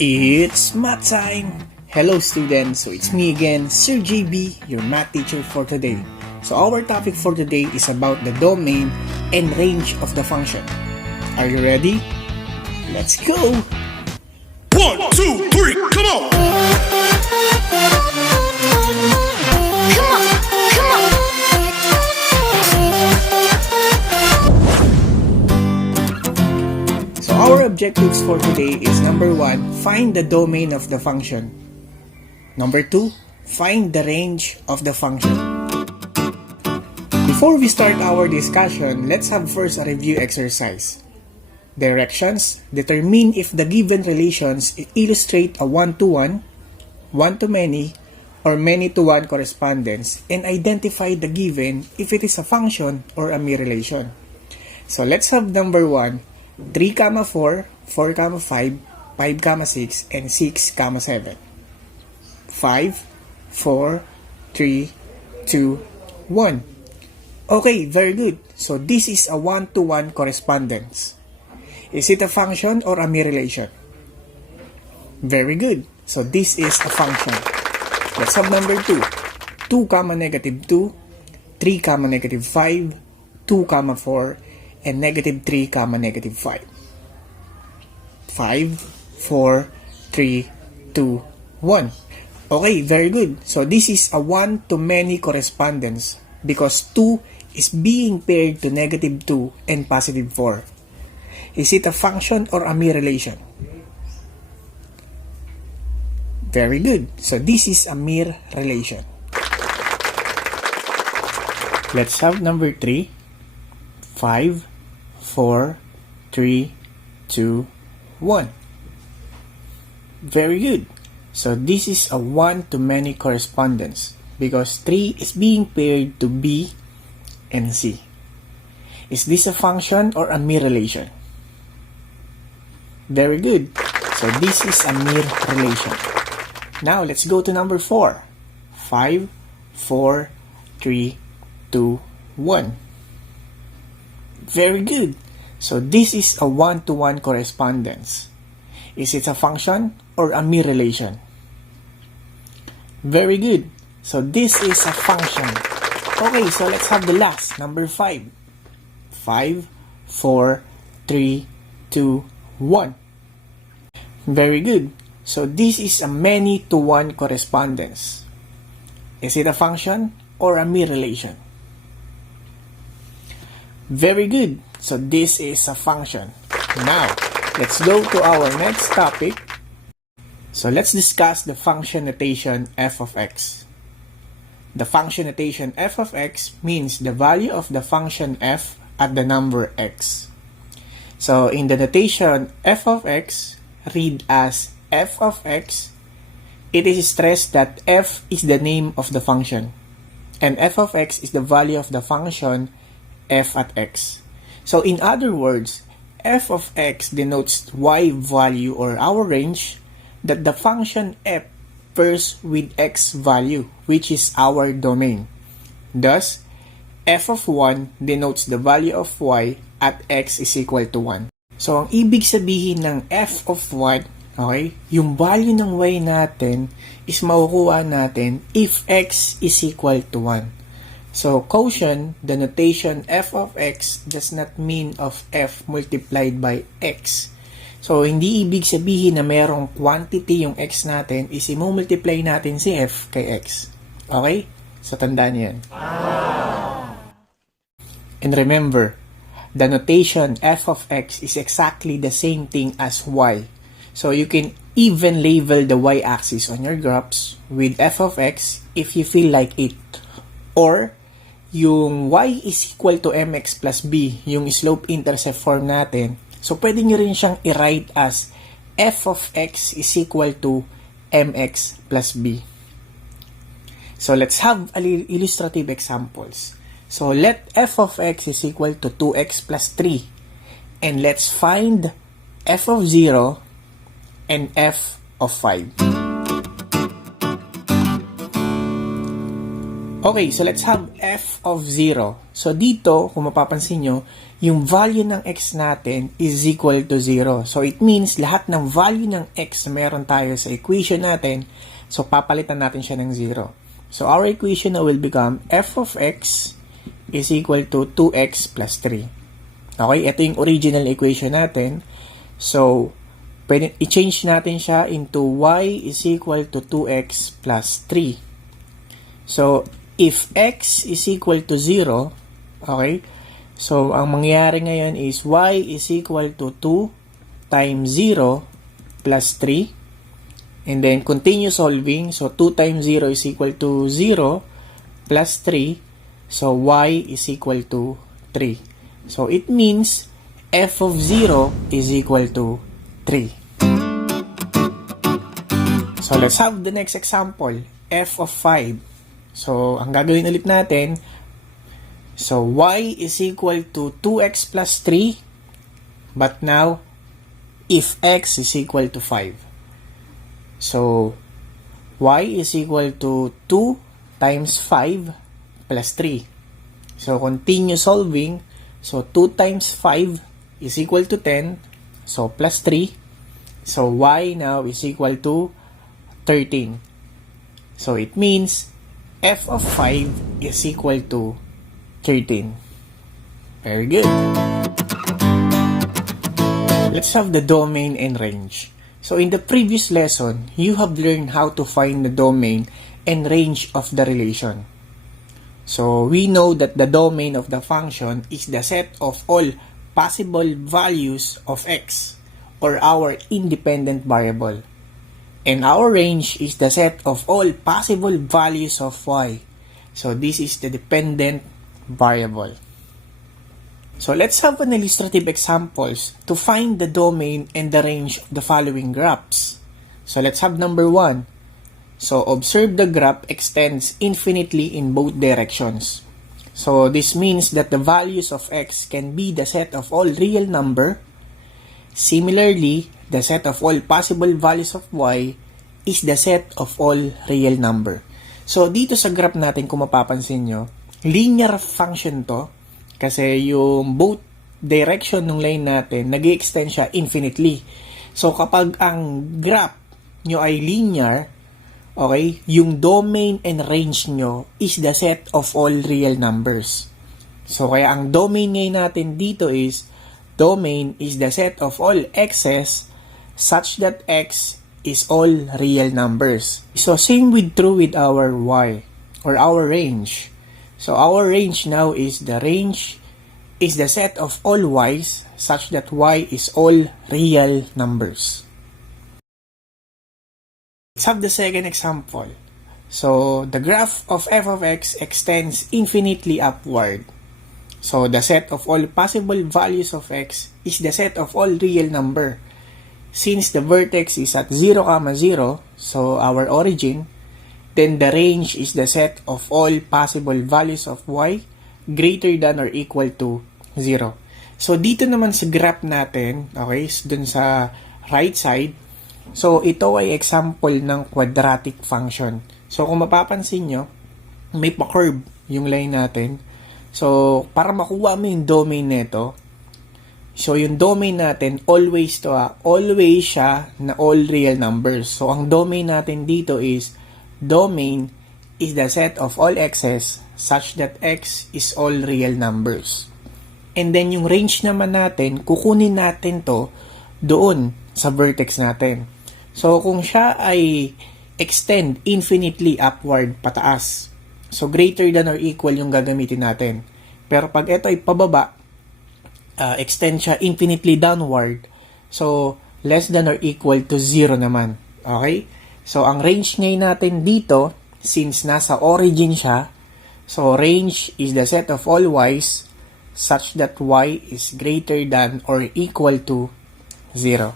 It's math time! Hello students, so it's me again, Sir JB, your math teacher for today. So our topic for today is about the domain and range of the function. Are you ready? Let's go! 1, 2, 3, come on! So our objectives for today is number 1, find the domain of the function. Number 2, find the range of the function. Before we start our discussion, let's have first a review exercise. Directions: determine if the given relations illustrate a one-to-one, one-to-many, or many-to-one correspondence, and identify the given if it is a function or a mere relation. So let's have number 1, 3, 4, 4, 5, 5, 6, and 6, 7. 5, 4, 3, 2, 1. Okay, very good. So this is a one-to-one correspondence. Is it a function or a mere relation? Very good. So this is a function. Let's have number 2. 2, negative 2, 3, negative 5, 2, 4, and negative 3, negative 5. 5, 4, 3, 2, 1. Okay, very good. So this is a one-to-many correspondence because 2 is being paired to negative 2 and positive 4. Is it a function or a mere relation? Very good. So this is a mere relation. Let's have number 3. 5, 4, 3, 2, 1. Very good. So this is a one-to-many correspondence because 3 is being paired to B and C. Is this a function or a mere relation? Very good. So this is a mere relation. Now let's go to number 4. 5, 4, 3, 2, 1. Very good. So this is a one-to-one correspondence. Is it a function or a mere relation? Very good. So this is a function. Okay, so let's have the last, number 5. 5, 4, 3, 2, 1. Very good. So this is a many-to-one correspondence. Is it a function or a mere relation? Very good. So this is a function. Now, let's go to our next topic. So let's discuss the function notation f of x. The function notation f of x means the value of the function f at the number x. So in the notation f of x, read as f of x, it is stressed that f is the name of the function and f of x is the value of the function f at x. So in other words, f of x denotes y value or our range that the function f pairs with x value, which is our domain. Thus, f of 1 denotes the value of y at x is equal to 1. So, ang ibig sabihin ng f of 1, okay, yung value ng y natin is makukuha natin if x is equal to 1. So, caution, the notation f of x does not mean of f multiplied by x. So, hindi ibig sabihin na merong quantity yung x natin is i-multiply natin si f kay x. Okay? So, tandaan yan. And remember, the notation f of x is exactly the same thing as y. So, you can even label the y-axis on your graphs with f of x if you feel like it. Or, yung y is equal to mx plus b, yung slope-intercept form natin. So, pwede nyo rin siyang i-write as f of x is equal to mx plus b. So, let's have illustrative examples. So, let f of x is equal to 2x plus 3. And let's find f of 0 and f of 5. Okay, so let's have f of 0. So dito, kung mapapansin nyo, yung value ng x natin is equal to 0. So it means lahat ng value ng x na meron tayo sa equation natin, so papalitan natin siya ng 0. So our equation now will become f of x is equal to 2x plus 3. Okay, ito yung original equation natin. So, pwede i-change natin siya into y is equal to 2x plus 3. So, if x is equal to 0, okay, so ang mangyayari ngayon is y is equal to 2 times 0 plus 3. And then, continue solving. So, 2 times 0 is equal to 0 plus 3. So, y is equal to 3. So, it means f of 0 is equal to 3. So, let's have the next example, f of 5. So, ang gagawin ulit natin, so y is equal to 2x plus 3, but now, if x is equal to 5. So, y is equal to 2 times 5 plus 3. So, continue solving. So, 2 times 5 is equal to 10. So, plus 3. So, y now is equal to 13. So, it means f of 5 is equal to 13. Very good. Let's have the domain and range. So, in the previous lesson, you have learned how to find the domain and range of the relation. So, we know that the domain of the function is the set of all possible values of x, or our independent variable. And our range is the set of all possible values of y. So, this is the dependent variable. So, let's have an illustrative examples to find the domain and the range of the following graphs. So, let's have number 1. So, observe the graph extends infinitely in both directions. So, this means that the values of x can be the set of all real number. Similarly, the set of all possible values of y is the set of all real number. So, dito sa graph natin, kung mapapansin nyo, linear function to kasi yung both direction ng line natin, nag-extend siya infinitely. So, kapag ang graph nyo ay linear, okay, yung domain and range nyo is the set of all real numbers. So, kaya ang domain ngayon natin dito is, domain is the set of all x's such that x is all real numbers. So, same true with our y, or our range. So, our range now is the range is the set of all y's such that y is all real numbers. Let's have the second example. So, the graph of f of x extends infinitely upward. So, the set of all possible values of x is the set of all real number. Since the vertex is at 0, 0, so our origin, then the range is the set of all possible values of y greater than or equal to 0. So, dito naman sa graph natin, okay, dun sa right side, so ito ay example ng quadratic function. So, kung mapapansin nyo, may pa-curve yung line natin. So, para makuha mo yung domain nito, so yung domain natin, always siya na all real numbers. So, ang domain natin dito is, domain is the set of all x's such that x is all real numbers. And then, yung range naman natin, kukunin natin to doon sa vertex natin. So, kung siya ay extend infinitely upward, pataas, so greater than or equal yung gagamitin natin. Pero pag ito ay pababa, extend siya infinitely downward, so less than or equal to 0 naman. Okay? So, ang range ngayon natin dito, since nasa origin siya, so range is the set of all y's such that y is greater than or equal to 0.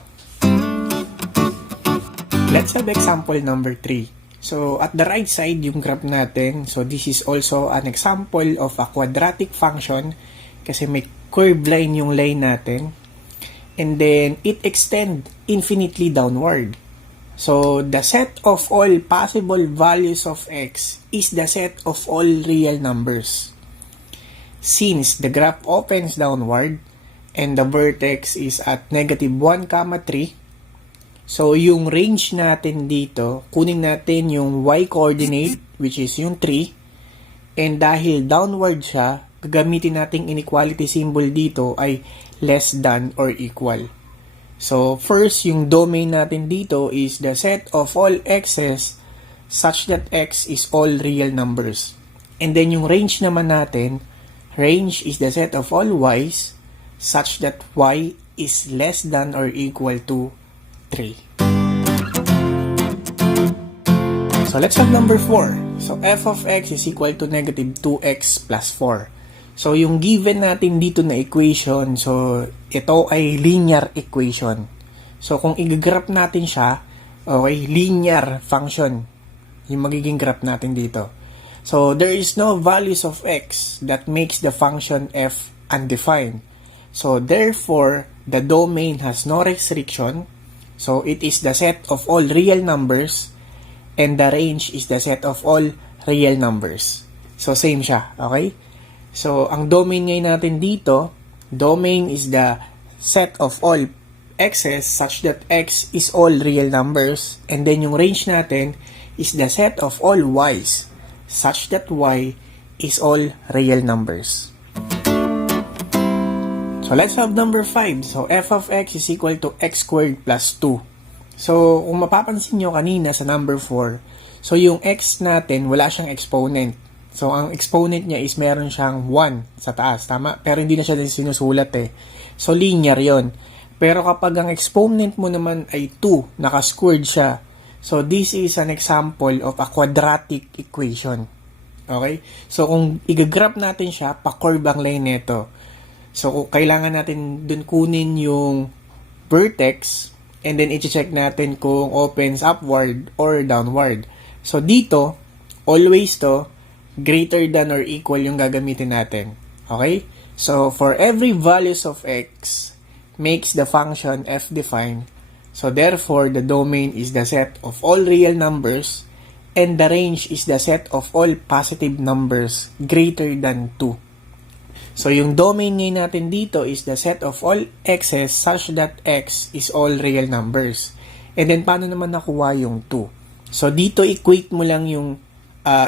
Let's have example number 3. So, at the right side, yung graph natin, so this is also an example of a quadratic function kasi may curved line yung line natin. And then, it extend infinitely downward. So, the set of all possible values of x is the set of all real numbers. Since the graph opens downward and the vertex is at negative 1, 3, so yung range natin dito, kunin natin yung y-coordinate, which is yung 3, and dahil downward siya, gagamitin nating inequality symbol dito ay less than or equal. So, first, yung domain natin dito is the set of all x's such that x is all real numbers. And then yung range naman natin, range is the set of all y's such that y is less than or equal to 3. So, let's have number 4. So, f of x is equal to negative 2x plus 4. So, yung given natin dito na equation, so, ito ay linear equation. So, kung i-graph natin siya, okay, linear function yung magiging graph natin dito. So, there is no values of x that makes the function f undefined. So, therefore, the domain has no restriction. So, it is the set of all real numbers and the range is the set of all real numbers. So, same siya. Okay? So, ang domain ngayon natin dito, domain is the set of all x's such that x is all real numbers. And then, yung range natin is the set of all y's such that y is all real numbers. So, let's have number 5. So, f of x is equal to x squared plus 2. So, kung mapapansin nyo kanina sa number 4, so yung x natin, wala siyang exponent. So, ang exponent niya is meron siyang 1 sa taas, tama? Pero hindi na siya din sinusulat eh. So, linear yon. Pero kapag ang exponent mo naman ay 2, naka-squared siya. So, this is an example of a quadratic equation. Okay? So, kung i-graph natin siya, pa-curve ang line nito. So, kailangan natin dun kunin yung vertex and then i-check natin kung opens upward or downward. So, dito, always to, greater than or equal yung gagamitin natin. Okay? So, for every values of x makes the function f defined. So, therefore, the domain is the set of all real numbers and the range is the set of all positive numbers greater than 2. So, yung domain ngayon natin dito is the set of all x's such that x is all real numbers. And then, paano naman nakuha yung 2? So, dito equate mo lang yung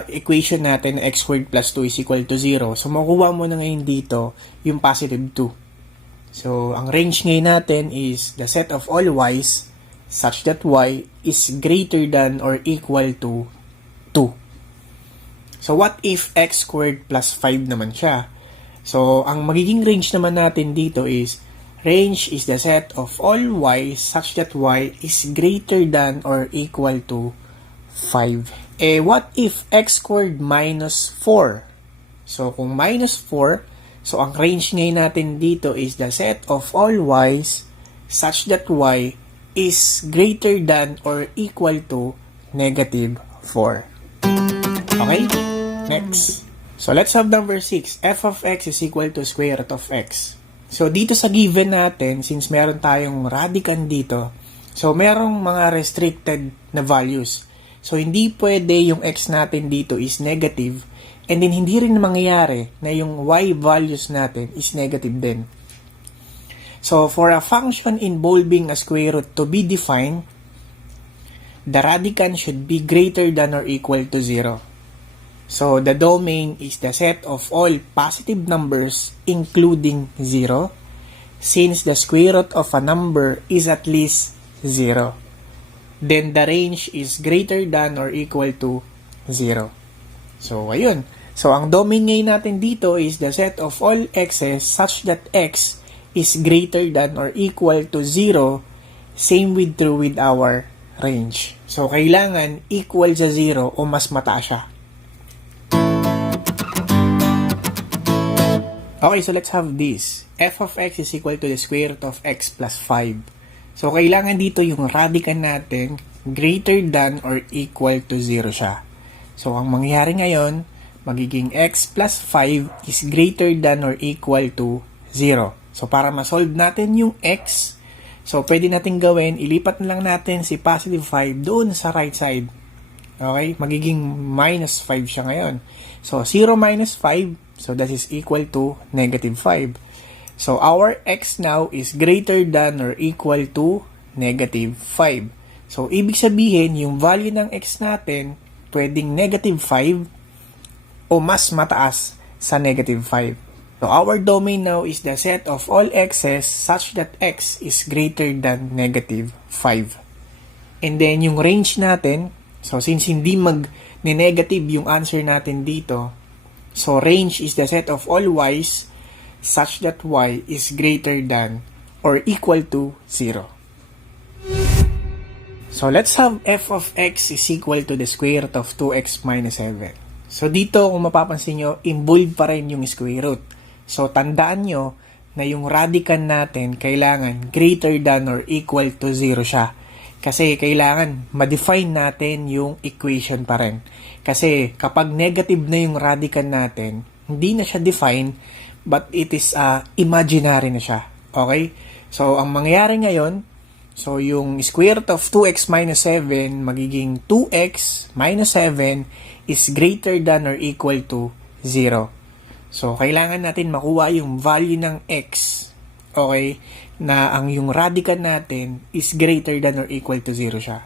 equation natin na x squared plus 2 is equal to 0. So, makuha mo na ngayon dito yung positive 2. So, ang range ngayon natin is the set of all y's such that y is greater than or equal to 2. So, what if x squared plus 5 naman siya? So, ang magiging range naman natin dito is, range is the set of all y such that y is greater than or equal to 5. What if x squared minus 4? So, kung minus 4, so ang range ngayon natin dito is the set of all y's such that y is greater than or equal to negative 4. Okay? Next. So, let's have number 6. F of x is equal to square root of x. So, dito sa given natin, since meron tayong radicand dito, so, merong mga restricted na values. So, hindi pwede yung x natin dito is negative, and then hindi rin mangyayari na yung y values natin is negative din. So, for a function involving a square root to be defined, the radicand should be greater than or equal to 0. So, the domain is the set of all positive numbers including 0 since the square root of a number is at least 0. Then, the range is greater than or equal to 0. So, ayun. So, ang domain ngayon natin dito is the set of all x's such that x is greater than or equal to 0. Same with true with our range. So, kailangan equal sa 0 o mas mataas siya. Okay, so let's have this. F of x is equal to the square root of x plus 5. So, kailangan dito yung radicand natin greater than or equal to 0 siya. So, ang mangyayari ngayon, magiging x plus 5 is greater than or equal to 0. So, para ma-solve natin yung x, So, pwede natin gawin, ilipat na lang natin si positive 5 doon sa right side. Okay? Magiging minus 5 siya ngayon. So, 0 minus 5, so that is equal to negative 5. So, our x now is greater than or equal to negative 5. So, ibig sabihin, yung value ng x natin, pwedeng negative 5 o mas mataas sa negative 5. So, our domain now is the set of all x's such that x is greater than negative 5. And then, yung range natin, so since hindi mag-negative yung answer natin dito, so range is the set of all y's such that y is greater than or equal to 0. So, let's have f of x is equal to the square root of 2x minus 7. So, dito kung mapapansin nyo, involved pa rin yung square root. So, tandaan nyo na yung radical natin kailangan greater than or equal to 0 siya. Kasi kailangan ma-define natin yung equation pa rin. Kasi kapag negative na yung radical natin, hindi na siya define, but it is imaginary na siya. Okay? So, ang mangyayari ngayon, so yung square root of 2x minus 7 magiging 2x minus 7 is greater than or equal to 0. So, kailangan natin makuha yung value ng x, okay, na ang yung radical natin is greater than or equal to 0 siya.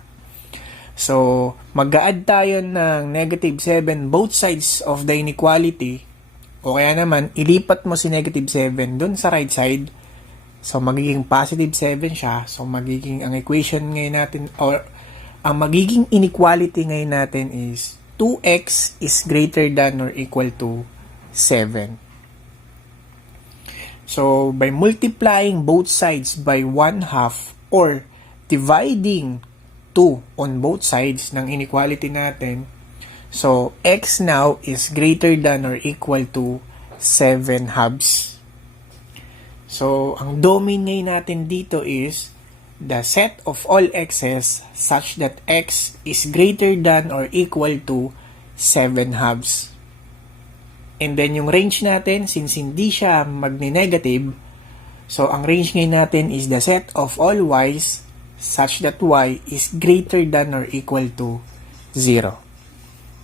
So, mag-a-add tayo ng negative 7 both sides of the inequality, o kaya naman, ilipat mo si negative 7 dun sa right side. So, magiging positive 7 siya. So, magiging ang equation ngayon natin, or ang magiging inequality ngayon natin is 2x is greater than or equal to 7. So, by multiplying both sides by 1/2 or dividing 2 on both sides ng inequality natin, so, x now is greater than or equal to 7/2. So, ang domain ngayon natin dito is the set of all x's such that x is greater than or equal to 7/2. And then, yung range natin, since hindi siya magne-negative, so, ang range ngayon natin is the set of all y's such that y is greater than or equal to 0.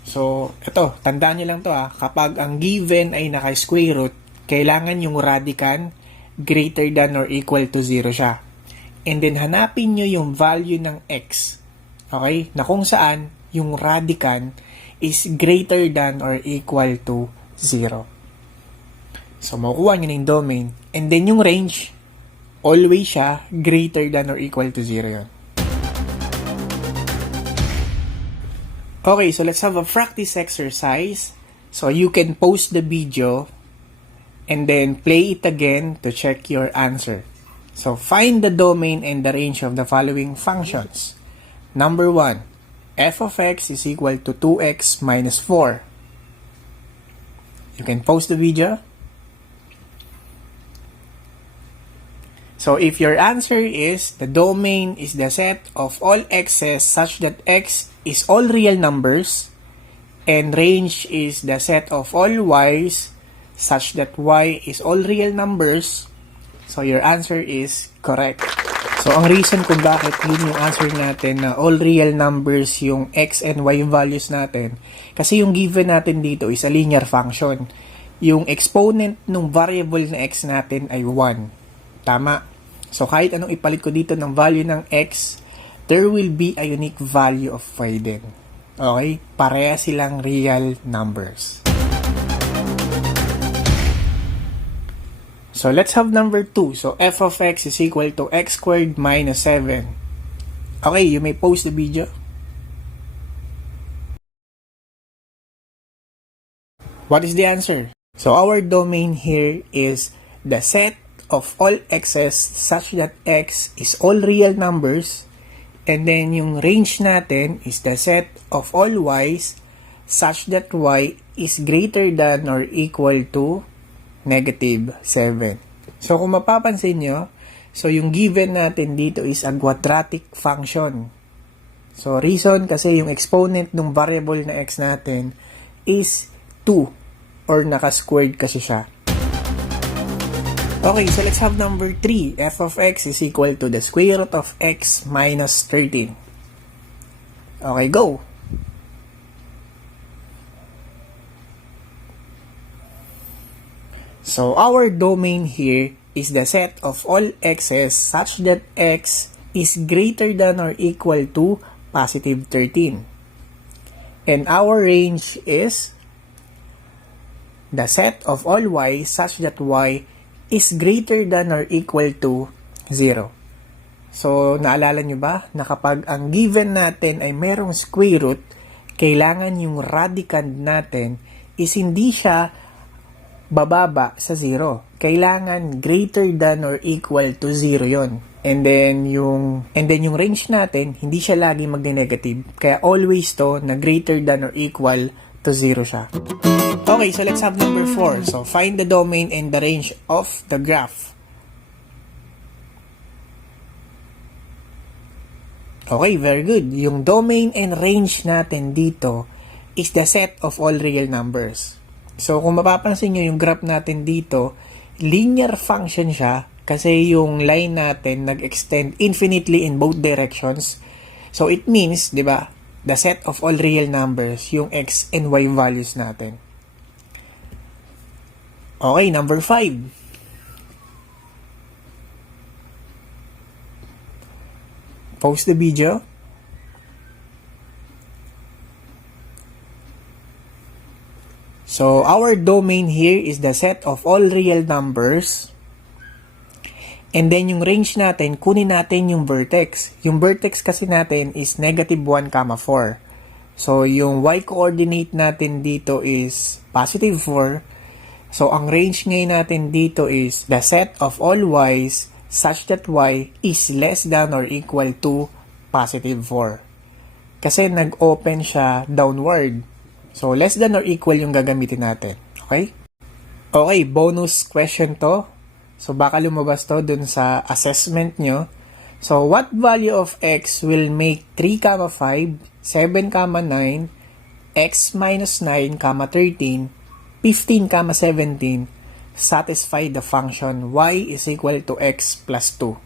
So, ito, tandaan nyo lang to kapag ang given ay naka-square root, kailangan yung radical greater than or equal to 0 siya. And then, hanapin nyo yung value ng x, okay, na kung saan yung radical is greater than or equal to 0. So, makukuha nyo na yung domain. And then, yung range, always siya greater than or equal to 0 yun. Okay, so let's have a practice exercise. So, you can pause the video and then play it again to check your answer. So, find the domain and the range of the following functions. Number 1, f of x is equal to 2x minus 4. You can pause the video. So, if your answer is the domain is the set of all x's such that x is all real numbers and range is the set of all y's such that y is all real numbers, so your answer is correct. So, ang reason kung bakit yun yung answer natin na all real numbers yung x and y values natin, kasi yung given natin dito is a linear function. Yung exponent ng variable na x natin ay 1. Tama? So, kahit anong ipalit ko dito ng value ng x, there will be a unique value of y din. Okay? Pareha silang real numbers. So, let's have number 2. So, f of x is equal to x squared minus 7. Okay, you may pause the video. What is the answer? So, our domain here is the set of all x's such that x is all real numbers, and then yung range natin is the set of all y's such that y is greater than or equal to negative 7. So, kung mapapansin nyo, so yung given natin dito is a quadratic function. So, reason kasi yung exponent ng variable na x natin is 2 or naka-squared kasi siya. Okay, so let's have number 3. F of x is equal to the square root of x minus 13. Okay, go. So our domain here is the set of all x's such that x is greater than or equal to positive 13. And our range is the set of all y such that y is greater than or equal to 0. So, naalala nyo ba na kapag ang given natin ay merong square root, kailangan yung radicand natin is hindi siya bababa sa 0. Kailangan greater than or equal to 0 yon. And then yung range natin, hindi siya lagi magne-negative. Kaya always to na greater than or equal to 0 siya. Okay, so let's have number 4. So, find the domain and the range of the graph. Okay, very good. Yung domain and range natin dito is the set of all real numbers. So, kung mapapansin nyo yung graph natin dito, linear function siya kasi yung line natin nag-extend infinitely in both directions. So, it means, di ba, the set of all real numbers, yung x and y values natin. Okay, number 5. Pause the video. So, our domain here is the set of all real numbers. And then, yung range natin, kunin natin yung vertex. Yung vertex kasi natin is negative 1, 4. So, yung y-coordinate natin dito is positive 4. So, ang range ngayon natin dito is the set of all y's such that y is less than or equal to positive 4. Kasi nag-open siya downward. So, less than or equal yung gagamitin natin. Okay? Okay, bonus question to. So, baka lumabas to dun sa assessment nyo. So, what value of x will make 3, 5, 7, 9, x minus 9, 13, 15, 17 satisfy the function y is equal to x plus 2.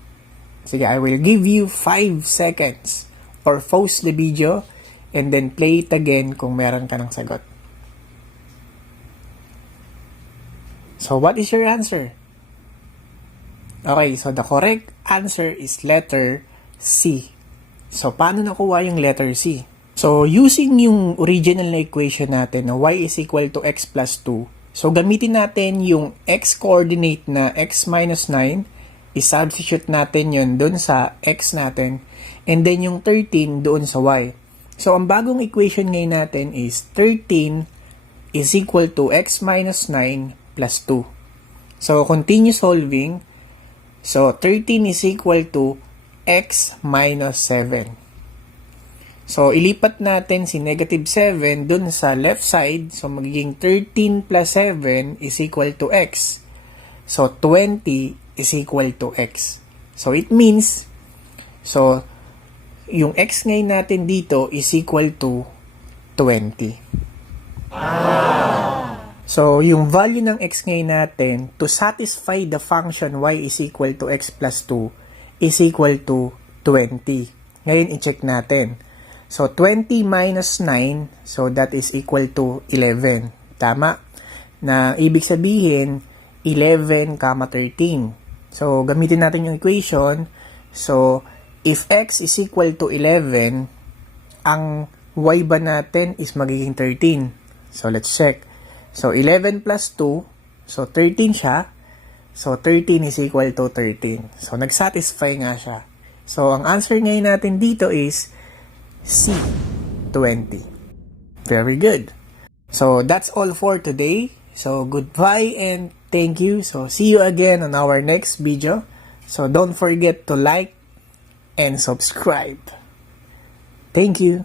Sige, I will give you 5 seconds or pause the video and then play it again kung meron ka ng sagot. So, what is your answer? Okay, so the correct answer is letter C. So, paano nakuha yung letter C? So, using yung original na equation natin na y is equal to x plus 2, so gamitin natin yung x-coordinate na x minus 9, i-substitute natin yun dun sa x natin, and then yung 13 doon sa y. So, ang bagong equation ngayon natin is 13 is equal to x minus 9 plus 2. So, continue solving. So, 13 is equal to x minus 7. So, ilipat natin si negative 7 dun sa left side. So, magiging 13 plus 7 is equal to x. So, 20 is equal to x. So, it means, so, yung x ngayon natin dito is equal to 20. So, yung value ng x ngayon natin to satisfy the function y is equal to x plus 2 is equal to 20. Ngayon, i-check natin. So, 20 minus 9, so that is equal to 11. Tama? Na ibig sabihin, 11, 13. So, gamitin natin yung equation. So, if x is equal to 11, ang y ba natin is magiging 13. So, let's check. So, 11 plus 2, so 13 siya. So, 13 is equal to 13. So, nag-satisfy nga siya. So, ang answer ngayon natin dito is C, 20. Very good. So, that's all for today. So, goodbye and thank you. So, see you again on our next video. So, don't forget to like and subscribe. Thank you.